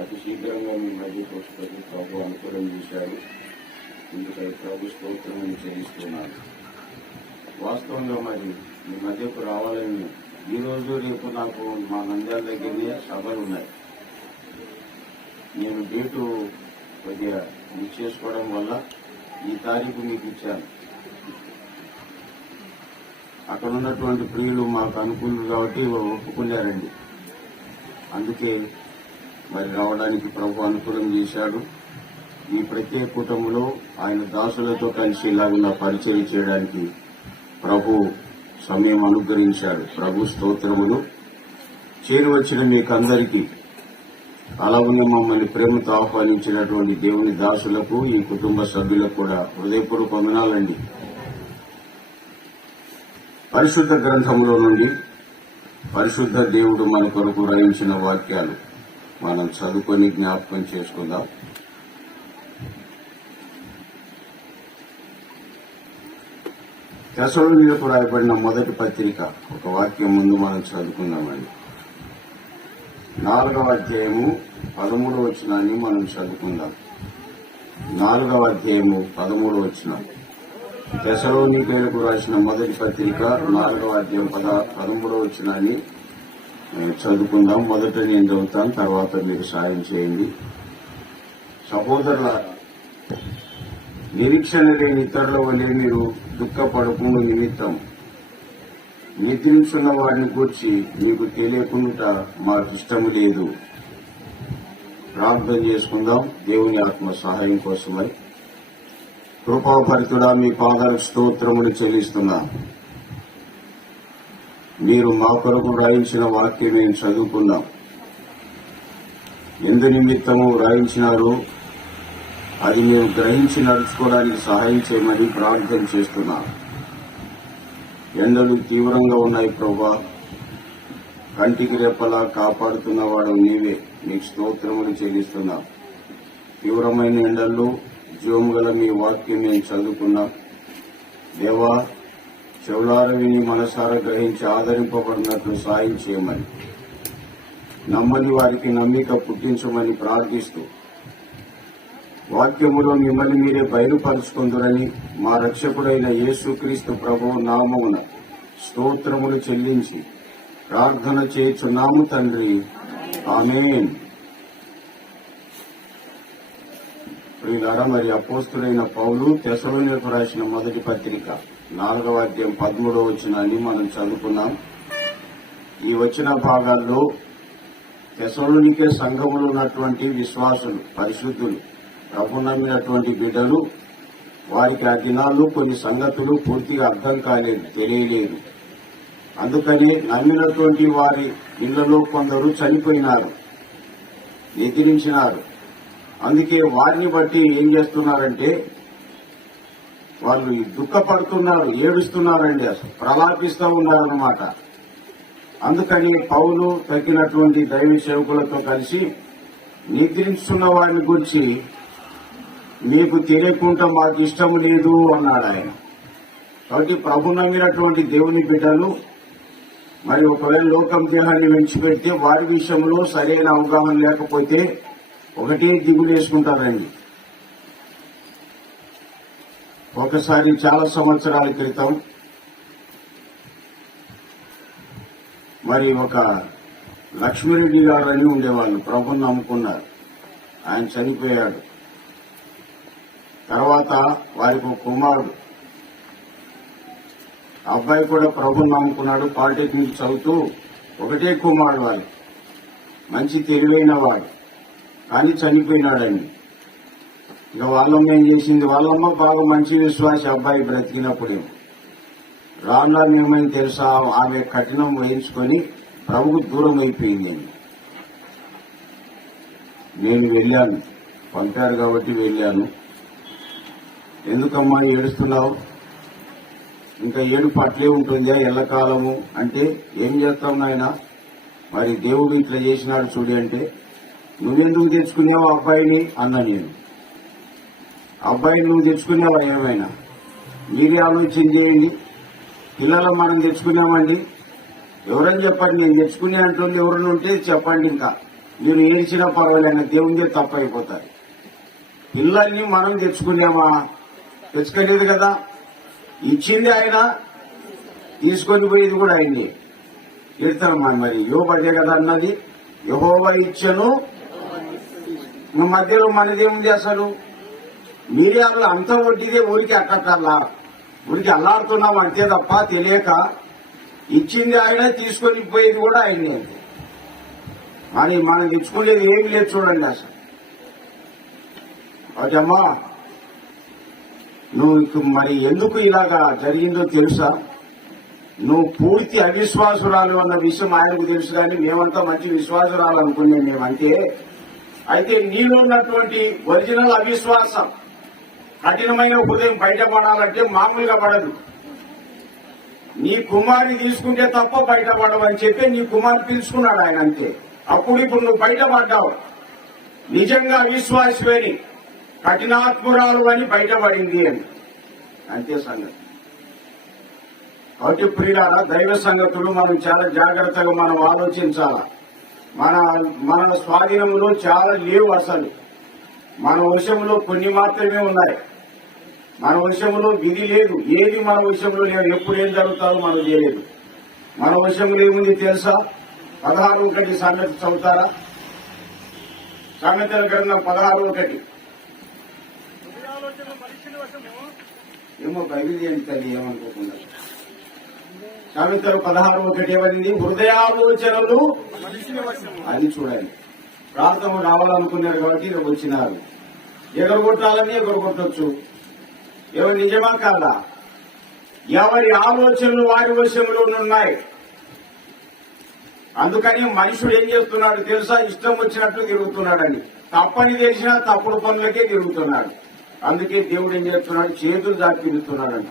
అతి శీఘ్రంగా మీ మధ్యకు వస్తుంది ప్రభు అనుకూలం చేశారు. ఇందుకై ప్రభు స్తోత్రం చేయిస్తున్నాను వాస్తవంగా మరి మీ మధ్యకు రావాలని ఈ రోజు రేపు నాకు మా నంద్యాల దగ్గరనే సభలు ఉన్నాయి. నేను డేటు కొద్దిగా మిస్ చేసుకోవడం వల్ల ఈ తారీఖు మీకు ఇచ్చాను. అక్కడ ఉన్నటువంటి ప్రియులు మాకు అనుకూలు కాబట్టి ఒప్పుకున్నారండి. అందుకే మరి రావడానికి ప్రభు అనుకూలం చేశాడు. ఈ ప్రత్యేక కుటుంబంలో ఆయన దాసులతో కలిసి ఇలాగున్న పరిచయం చేయడానికి ప్రభు సమయం అనుగ్రహించాడు. ప్రభు స్తోత్రములు. చేరువచ్చిన మీకందరికీ అలాగనే మమ్మల్ని ప్రేమతో ఆహ్వానించినటువంటి దేవుని దాసులకు ఈ కుటుంబ సభ్యులకు కూడా హృదయపూర్వక వందనాలండి. పరిశుద్ధ గ్రంథంలో నుండి పరిశుద్ధ దేవుడు మన కొరకు రాయించిన వాక్యాలు. మనం చదువుకొని జ్ఞాపకం చేసుకుందాం. తెసలోనిలకు రాయబడిన మొదటి పత్రిక. ఒక వాక్యం ముందు మనం చదువుకుందామండి. నాలుగవ అధ్యాయము పదమూడవ వచనాన్ని మనం చదువుకుందాం. నాలుగవ అధ్యాయము పదమూడవ వచనం. తెసలోనికేలకు రాసిన మొదటి పత్రిక నాలుగవ అధ్యాయం పద పదమూడవ వచనాన్ని చదువుకుందాం. మొదట నేను చదువుతాను తర్వాత మీరు సాయం చేయండి. సహోదరుల నిరీక్షణ లేని ఇతరుల వలె మీరు దుఃఖపడకుండా నిమిత్తం నిద్రించున్న వారిని గురించి మీకు తెలియకుండా మాకు ఇష్టం లేదు. ప్రార్థన చేసుకుందాం. దేవుని ఆత్మ సహాయం కోసమై కృపాపరితుడా మీ పాదాలకు స్తోత్రములు చెల్లిస్తున్నా. మీరు మా కొరకు రాయించిన వాక్యం మేము చదువుకున్నాం. ఎందు నిమిత్తము రాయించినారో అది మేము గ్రహించి నడుచుకోవడానికి సహాయం చేయమని ప్రార్థన చేస్తున్నాం. ఎండలు తీవ్రంగా ఉన్నాయి ప్రభా కంటికి రెప్పలా కాపాడుతున్నవాడు నీవే. నీకు స్తోత్రములు చెల్లిస్తున్నాం. తీవ్రమైన ఎండల్లో జీవము గల మీ వాక్యం మేము చదువుకున్నాం. దేవా చెవులార విని మనసార గ్రహించి ఆదరింపబడినట్లు సాయం చేయమని. నమ్మని వారికి నమ్మిక పుట్టించమని ప్రార్థిస్తూ వాక్యములో మిమ్మల్ని మీరే బయలుపరుచుకుందరని మా రక్షకుడైన యేసుక్రీస్తు ప్రభు నామమున స్తోత్రములు చెల్లించి ప్రార్థన చేయుచున్నాము తండ్రి. ఆమెన్. ప్రియులారా మరి అపోస్తుడైన పౌలు తెసలోనికి రాసిన మొదటి పత్రిక. నాలుగవ అధ్యాయం పదమూడవ వచనాన్ని మనం చదువుకున్నాం ఈ వచ్చిన భాగాల్లో తెసలోనికే సంఘములు ఉన్నటువంటి విశ్వాసులు పరిశుద్ధులు ప్రభు నమ్మినటువంటి బిడ్డలు వారికి ఆ దినాల్లో కొన్ని సంగతులు పూర్తిగా అర్థం కాలేదు తెలియలేదు. అందుకని నమ్మినటువంటి వారి ఇళ్ళలో కొందరు చనిపోయినారు నిద్రించినారు. అందుకే వారిని బట్టి ఏం చేస్తున్నారంటే వాళ్ళు దుఃఖపడుతున్నారు ఏడుస్తున్నారండి. అసలు ప్రలాపిస్తూ ఉన్నారన్నమాట. అందుకని పౌలు తగ్గినటువంటి దైవ సేవకులతో కలిసి నిద్రించున్న వారిని గురించి మీకు తెలియకుండా మాకు ఇష్టం లేదు అన్నాడు ఆయన. కాబట్టి ప్రభు నమ్మినటువంటి దేవుని బిడ్డలు మరి ఒకవేళ లోకం దేహాన్ని విడిచిపెడితే వారి విషయంలో సరైన అవగాహన లేకపోతే ఒకటే దిగులేసుకుంటారండి. ఒకసారి చాలా సంవత్సరాల క్రితం మరి ఒక లక్ష్మీరెడ్డి గారు అని ఉండేవాళ్ళు ప్రభుని నమ్ముకున్నారు. ఆయన చనిపోయాడు. తర్వాత వారికి ఒక కుమారుడు. అబ్బాయి కూడా ప్రభుని నమ్ముకున్నాడు పాలిటెక్నిక్ చదువుతూ ఒకటే కుమారుడు వాళ్ళు మంచి తెలివైన వాడు. కానీ చనిపోయినాడండి ఇక వాళ్ళమ్మ ఏం చేసింది? వాళ్ళమ్మ బాగా మంచి విశ్వాసి అబ్బాయి బ్రతికినప్పుడే రామ్లాల్ ఏమైంది తెలుసా? ఆమె కఠినం వహించుకొని ప్రభుకు దూరం అయిపోయింది నేను వెళ్ళాను. పంపారు కాబట్టి వెళ్ళాను. ఎందుకమ్మా ఏడుస్తున్నావు? ఇంకా ఏడు పట్లే ఉంటుందా ఎల్లకాలము? అంటే ఏం చేస్తాం నాయన? మరి దేవుడు ఇట్లా చేసినాడు చూడి అంటే నువ్వెందుకు తెచ్చుకున్నావు ఆ అబ్బాయిని? అన్నా నేను. అబ్బాయి నువ్వు తెచ్చుకున్నావా ఏమైనా? మీరే ఆలోచన చేయండి. పిల్లలు మనం తెచ్చుకున్నామండి. ఎవరని చెప్పండి? నేను తెచ్చుకునే అంటుంది ఎవరైనా ఉంటే చెప్పండి ఇంకా. మీరు ఏడిచినా పర్వాలేదు దేవుందే తప్ప అయిపోతారు. పిల్లల్ని మనం తెచ్చుకున్నామా? తెచ్చుకోలేదు కదా. ఇచ్చింది ఆయన తీసుకొని పోయేది కూడా ఆయన్ని ఎడతారు మన మరి. యోబదే కదా అన్నది. యహోవ ఇచ్చను. మధ్యలో మనదేముంది అసలు మీరియాలు అంత వడ్డీదే ఊరికి అక్కర్లా ఊరికి అల్లాడుతున్నాం అంతే తప్ప తెలియక ఇచ్చింది ఆయన తీసుకొని పోయేది కూడా ఆయన్ని మరి మనం ఇచ్చుకునేది ఏమి లేదు చూడండి అసలు. అమ్మా నువ్వు మరి ఎందుకు ఇలాగా జరిగిందో తెలుసా? నువ్వు పూర్తి అవిశ్వాసురాలు అన్న విషయం ఆయనకు తెలుసు కానీ మేమంతా మంచి విశ్వాసురాలు అనుకున్నాం మేమంటే. అయితే నీలో ఉన్నటువంటి ఒరిజినల్ అవిశ్వాసం కఠినమైన హృదయం బయటపడాలంటే మామూలుగా పడదు. నీ కుమారుని తీసుకుంటే తప్ప బయటపడవు అని చెప్పి నీ కుమారు పిలుచుకున్నాడు ఆయన అంతే. అప్పుడు ఇప్పుడు నువ్వు బయటపడ్డావు నిజంగా విశ్వాసమేని కఠినాత్మురాలు అని బయటపడింది అని. అంతే సంగతి. కాబట్టి ప్రియులారా దైవ సంగతులు మనం చాలా జాగ్రత్తగా మనం ఆలోచించాలా. మన మన స్వాధీనంలో చాలా లేవు అసలు. మన వశంలో కొన్ని మాత్రమే ఉన్నాయి. మన వశంలో విధి లేదు. ఏది మన వశంలో లేదు ఎప్పుడు ఏం జరుగుతారో మనకు తెలియదు. మన వశంలో ఏముంది తెలుసా? పదహారు ఒకటి సంగతి చదువుతారా? సంగతుల గ్రంథం పదహారు ఒకటి. ఏమో బైబిల్ తల్లి ఏమనుకోకుండా. సామెతలు పదహారు ఒకటి ఏమైంది హృదయాలోచనలు అది చూడాలి. ప్రార్థన రావాలనుకున్నారు కాబట్టి ఇక్కడ వచ్చినారు. ఎగరగొట్టాలని ఎగరగొట్టచ్చు. ఎవరు నిజమా కాదా ఎవరి ఆలోచనలు వారి వశంలో ఉన్నాయి? అందుకని మనుషుడు ఏం చేస్తున్నాడు తెలుసా? ఇష్టం వచ్చినట్లు తిరుగుతున్నాడని. తప్పని తెలిసినా తప్పుడు పనులకే తిరుగుతున్నాడు. అందుకే దేవుడు ఏం చేస్తున్నాడు? చేతులు దాటి తిరుగుతున్నాడంట.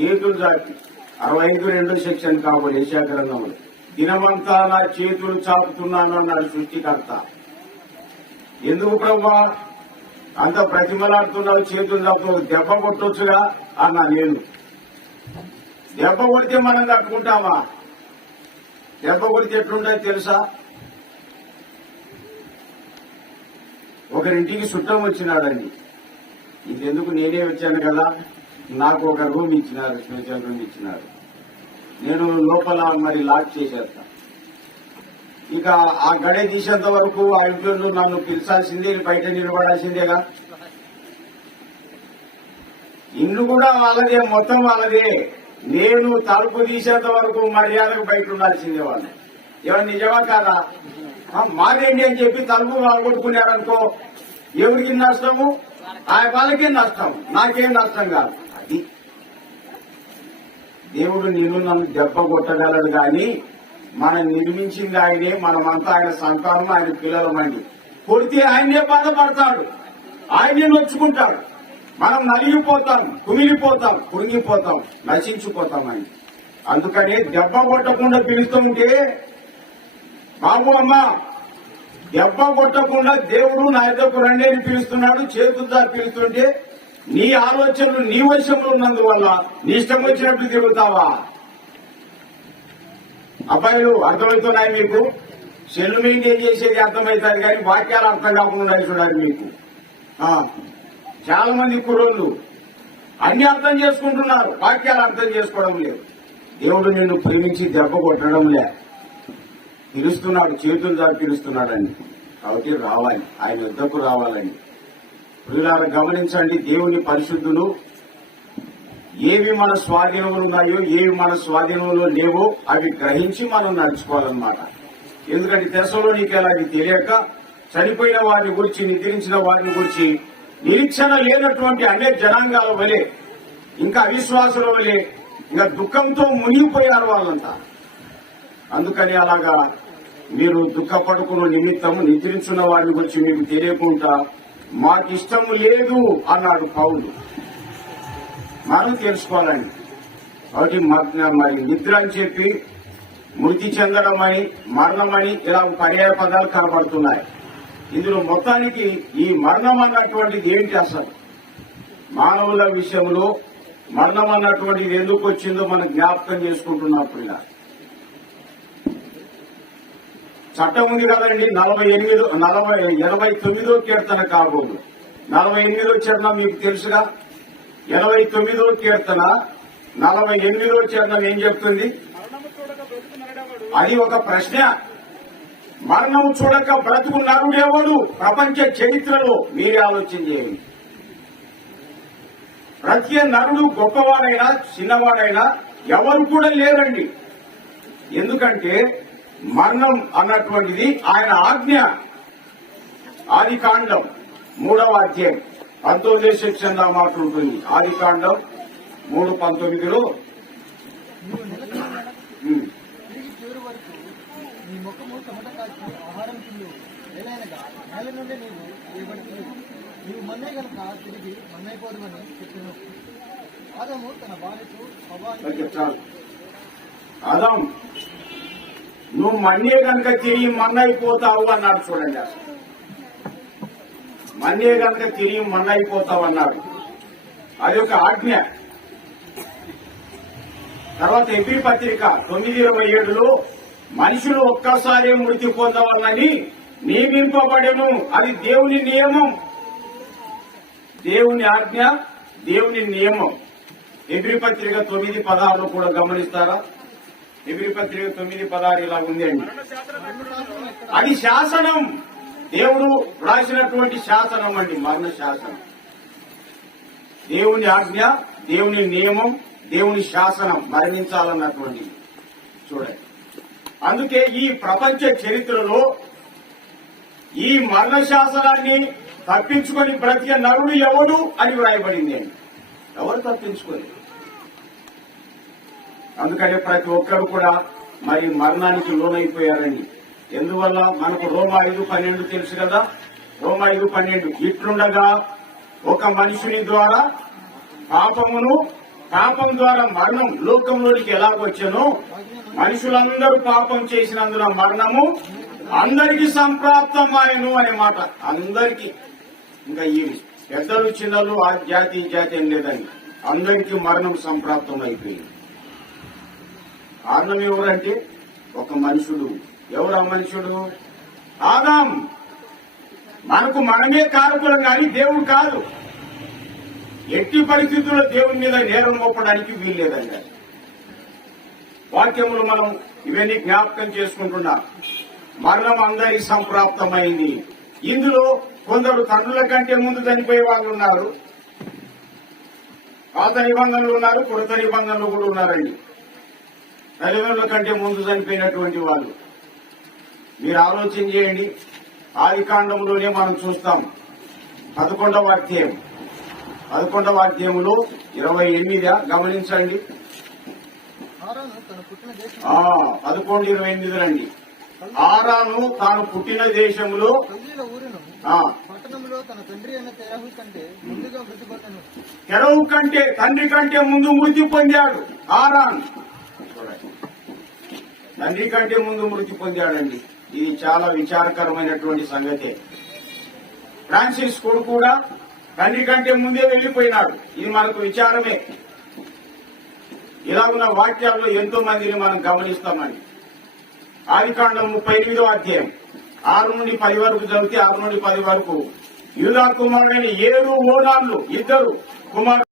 చేతులు దాటి. అరవై ఐదు రెండో సెక్షన్ కాబట్టి యశాగ్రంథంలో దినమంతా నా చేతులు చాపుతున్నాను అన్నాడు సృష్టికర్త. ఎందుకు ప్రభా? అంత ప్రతిమలాడుతున్నావు చేతులు తప్పు దెబ్బ కొట్టొచ్చుగా అన్నా నేను. దెబ్బ కొడితే మనం కట్టుకుంటామా? దెబ్బ కొడితే ఎట్లుంటుంది తెలుసా? ఒకరింటికి చుట్టం వచ్చినాడండి. ఇంకెందుకు నేనే వచ్చాను కదా? నాకు ఒక రూమ్ ఇచ్చినారు స్పెషల్ రూమ్ ఇచ్చినారు. నేను లోపల మరి లాక్ చేసేస్తాను ఇక ఆ గడే తీసేంత వరకు ఆ ఇంట్లో నన్ను పిలిచాల్సిందే బయట నిలబడాల్సిందేగా. ఇల్లు కూడా వాళ్ళదే మొత్తం వాళ్ళదే. నేను తలుపు తీసేంత వరకు మర్యాదకు బయట ఉండాల్సిందే వాళ్ళు ఏమన్నా నిజమా కాదా? మాదేంటి అని చెప్పి తలుపు వాళ్ళు కొట్టుకున్నారనుకో ఎవరికి నష్టము? ఆ వాళ్ళకే నష్టం. నాకేం నష్టం కాదు. అది దేవుడు నిన్ను నన్ను దెబ్బ కొట్టగలడు కానీ మనం నిర్మించింది ఆయనే మనమంతా ఆయన సంతానం ఆయన పిల్లలమండి. కొడితే ఆయనే బాధపడతాడు. ఆయనే నొచ్చుకుంటాడు. మనం నలిగిపోతాం కుమిలిపోతాం కురిగిపోతాం నశించిపోతాం ఆయన. అందుకని దెబ్బ కొట్టకుండా పిలుస్తుంటే బాబు అమ్మ దెబ్బ కొట్టకుండా దేవుడు నా ఇద్దరు రండి అని పిలుస్తున్నాడు చేతులతో పిలుస్తుంటే నీ ఆలోచనలు నీ వశంలో ఉన్నందువల్ల నీ ఇష్టం వచ్చినట్లు తిరుగుతావా? అబ్బాయిలు అర్థమవుతున్నాయి మీకు? సెల్లు మెయింటైన్ చేసేది అర్థమవుతారు కానీ వాక్యాలు అర్థం కాకుండా ఉన్నాయి చూడాలి మీకు. చాలా మంది కుర్రోళ్ళు అన్ని అర్థం చేసుకుంటున్నారు వాక్యాలు అర్థం చేసుకోవడం లేదు. దేవుడు నిన్ను ప్రేమించి దెబ్బ కొట్టడం లే. పిలుస్తున్నాడు చేతులు దాటి పిలుస్తున్నాడని. కాబట్టి రావాలి ఆయన యుద్ధకు రావాలని. ప్రియులారా గమనించండి దేవుని పరిశుద్ధులు ఏవి మన స్వాధీనంలో ఉన్నాయో ఏవి మన స్వాధీనంలో లేవో అవి గ్రహించి మనం నడుచుకోవాలన్నమాట. ఎందుకంటే దశలో నీకు అది తెలియక చనిపోయిన వారిని గురించి నిద్రించిన వారిని గురించి నిరీక్షణ లేనటువంటి అనేక జనాంగాల వలె ఇంకా అవిశ్వాసుల వలె ఇంకా దుఃఖంతో మునిగిపోయారు వాళ్ళంతా. అందుకని అలాగా మీరు దుఃఖపడుకున్న నిమిత్తం నిద్రించున్న వారిని గురించి మీకు తెలియకుండా మాకు ఇష్టం లేదు అన్నాడు పౌలు. మనం తెలుసుకోవాలండి కాబట్టి మరి నిద్ర అని చెప్పి మృతి అని మరణమని ఇలా పర్యాయ పదాలు కనబడుతున్నాయి. ఇందులో మొత్తానికి ఈ మరణం అన్నటువంటిది ఏంటి అసలు? మానవుల విషయంలో మరణం అన్నటువంటిది ఎందుకు వచ్చిందో మనం జ్ఞాపకం చేసుకుంటున్నప్పుడు ఇలా చట్టం ఉంది కదండి నలభై ఎనిమిది నలభై ఎనభై తొమ్మిదో కీర్తన కాబోదు నలభై ఎనిమిదో చరణం మీకు తెలుసుగా? ఎనభై తొమ్మిదో కీర్తన నలభై ఎనిమిదో చరణం ఏం చెప్తుంది? అది ఒక ప్రశ్న. మరణం చూడక బ్రతుకు నరుడెవడు ప్రపంచ చరిత్రలో మీరే ఆలోచన చేయండి. ప్రతి నరుడు గొప్పవాడైనా చిన్నవాడైనా ఎవరు కూడా లేరండి. ఎందుకంటే మరణం అన్నటువంటిది ఆయన ఆజ్ఞ. ఆది కాండం మూడవ అధ్యాయం. పంతొమ్మిది సెక్షన్ దా మాట ఉంటుంది. ఆది కాండం మూడు పంతొమ్మిదిలో. నీవు మన్నే గనక తిరిగి మన్నైపోదువని చెప్పిన. ఆదము తన భార్యకు నువ్వు మన్నే కనుక తిరిగి మన్నైపోతావు అన్నాడు చూడండి అసలు. మన్నే కనుక తిరిగి మన్నైపోతావు అన్నాడు అది ఒక ఆజ్ఞ. తర్వాత ఎంపీ పత్రిక తొమ్మిది ఇరవై ఏడులో మనుషులు ఒక్కసారి మృతి పొందవాలని నియమింపబడను. అది దేవుని నియమం. దేవుని ఆజ్ఞ దేవుని నియమం. ఎబ్రి పత్రిక తొమ్మిది పదహారులో కూడా గమనిస్తారా? ఎబ్రి పత్రిక తొమ్మిది పదహారు ఇలా ఉంది అండి. అది శాసనం. దేవుడు రాసినటువంటి శాసనం అండి మరణ శాసనం. దేవుని ఆజ్ఞ దేవుని నియమం దేవుని శాసనం మరణించాలన్నటువంటి చూడండి. అందుకే ఈ ప్రపంచ చరిత్రలో ఈ మరణ శాసనాన్ని తప్పించుకొని ప్రతి నరుడు ఎవడు అని వ్రాయబడింది. అండి ఎవరు తప్పించుకోలేదు? అందుకనే ప్రతి ఒక్కరు కూడా మరి మరణానికి లోనైపోయారండి ఎందువల్ల మనకు రోమ ఐదు పన్నెండు తెలుసు కదా? రోమ ఐదు పన్నెండు. ఇట్లుండగా ఒక మనుషుని ద్వారా పాపమును పాపం ద్వారా మరణం లోకంలోనికి ఎలాగొచ్చానో మనుషులందరూ పాపం చేసినందున మరణము అందరికి సంప్రాప్తమాయను అనే మాట. అందరికీ. ఇంకా ఈ పెద్దలు చిన్నలు ఆ జాతి ఈ జాతి ఏం లేదని అందరికీ మరణం సంప్రాప్తం అయిపోయింది కారణం ఎవరంటే ఒక మనుషుడు. ఎవరు మనుషుడు? ఆదాం. మనకు మనమే కారకులం కానీ దేవుడు కాదు. ఎట్టి పరిస్థితుల్లో దేవుని మీద నేరం మోపడానికి వీల్లేదండి వాక్యములు మనం ఇవన్నీ జ్ఞాపకం చేసుకుంటున్నాం. మరణం అందరి సంప్రాప్తమైంది. ఇందులో కొందరు తండ్రుల కంటే ముందు చనిపోయే వాళ్ళు ఉన్నారు. పాత నిబంధనలు ఉన్నారు కొత్త నిబంధనలు కూడా ఉన్నారండి. తల్లిదండ్రుల కంటే ముందు చనిపోయినటువంటి వాళ్ళు. మీరు ఆలోచన చేయండి. ఆది కాండంలోనే మనం చూస్తాం. పదకొండవ అధ్యాయం. పదకొండవ అధ్యాయంలో ఇరవై ఎనిమిది గమనించండి. పదకొండు ఇరవై ఎనిమిది రండి. ఆరాను తాను పుట్టిన దేశంలో తెరవు కంటే తండ్రి కంటే ముందు మృతి పొందాడు ఆరాన్. తండ్రి కంటే ముందు మృతి పొందాడండి. ఇది చాలా విచారకరమైనటువంటి సంగతే. ఫ్రాన్సిస్ కొడు కూడా తండ్రి కంటే ముందే వెళ్ళిపోయినాడు ఇది మనకు విచారమే. ఇలా ఉన్న వాక్యాల్లో ఎంతో మందిని మనం గమనిస్తామని ఆదికాండం ముప్పై ఎనిమిదో అధ్యాయం. ఆరు నుండి పది వరకు చదివితే ఆరు నుండి పది వరకు. యూదా కుమారుడైన ఏడు ఓనాళ్ళు ఇద్దరు కుమారు